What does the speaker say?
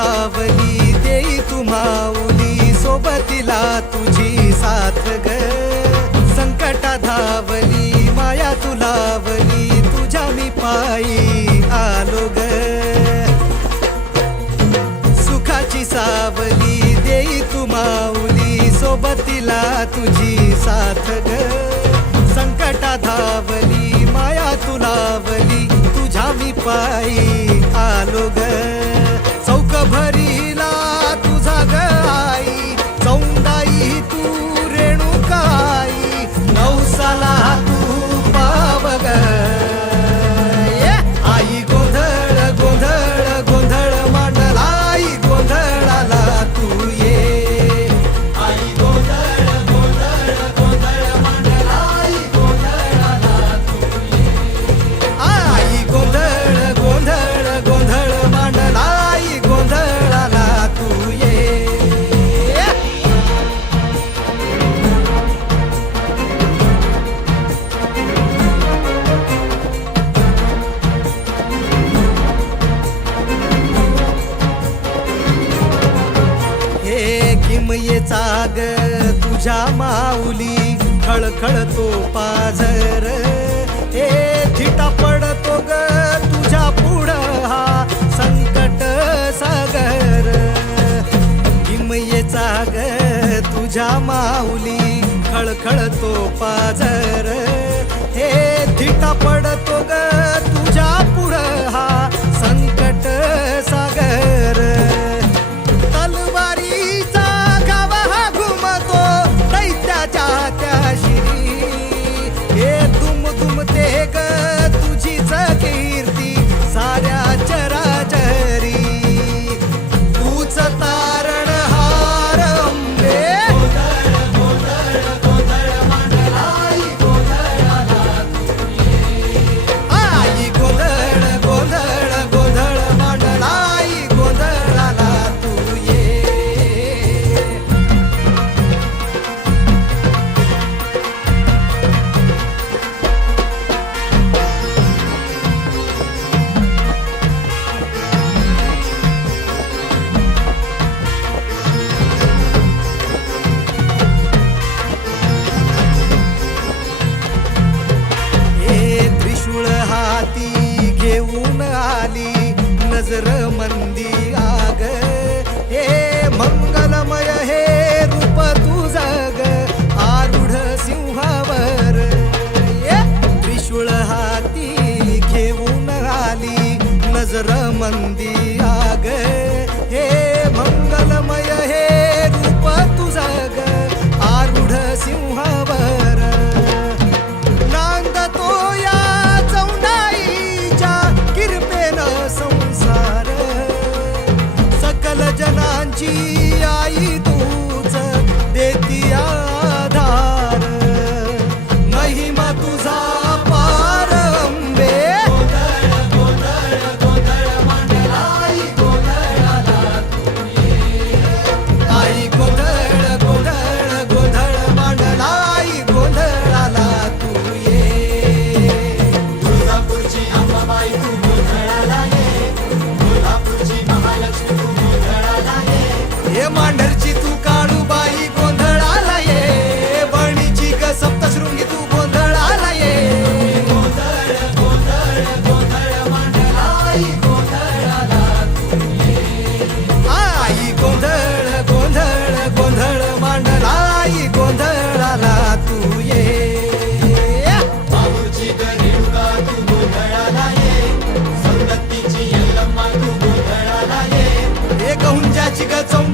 सावली देई तू माऊली, सोबतीला तुझी साथ ग. संकटा धावली माया तू लावली, तुझ्या मी पायी आलो ग. सुखाची सावली देई तू माऊली, सोबतीला तुझी साथ ग. संकटा धावली माया तू लावली, तुझ्या मी पायी आलो ग. चौक भरीला तुझा ग आई, चौंडाई तू रेणुकाई, नवसाला तू पाव ग. आई गोंधळ गोंधळ गोंधळ मांडला, आई गोंधळाला तू ये. आई गोंधळ गोंधळ गोंधळ मांडला, आई गोंधळाला तू ये. आई गोंधळ गोंधळ गोंधळ मांडला, आई गोंधळाला तू ये. हे किमयेचा ग तुझ्या माऊली, खळखळतो पाझर. हे थिटा पडतो ग तुझ्या पुढं हा संकट सागर. किमयेचा ग तुझ्या माऊली, खळखळतो पाझर. हे थिटा पडतो ग तुझ्या पुढं हा संकट सागर. तलवारीचा गावा हा घुमतो दैत्याच्या त्या शिरी. हे दुम दुमते ग तुझीच कीर्ती साऱ्या चराचरी. तूच तारण हार अंबे. आई गोंधळ गोंधळ गोंधळ मांडला, आई गोंधळाला तू ये. हे त्रिशूळ हाती घेऊन आली नजर मंदी आग. हे मंगलमय हे रूप तुझं ग आरूढ सिंहावर. त्रिशूळ हाती घेऊन आली नजर मंदी आग. हे मंगलमय हे रूप तुझं ग आरूढ सिंहावर. नांदतो या चौंडाईच्या किरपेनं संसार. सकल जनांची आई तूच देती आधार. महिमा तुझा पार अंबे. आई गोंधळ गोंधळ गोंधळ मांडला, आई गोंधळाला तू ये. तुळजापूरची अंबाबाई तू गोंधळाला ये, कोल्हापूरची महालक्ष्मी तू गोंधळाला ये. हे मांढरची तू काळूबाई गोंधळाला ये, बळणीची ग सप्तशृंगी तू गोंधळाला ये. गोंधळ गोंधळ गोंधळ मांडला, आई गोंधळाला तू ये. आई गोंधळ गोंधळ गोंधळ मांडला, आई गोंधळाला तू ये. माहूरची ग रेणुका तू गोंधळाला ये, सौंदत्तीची यल्लम्मा तू गोंधळाला ये. हे गहुंजाची ग चौंडी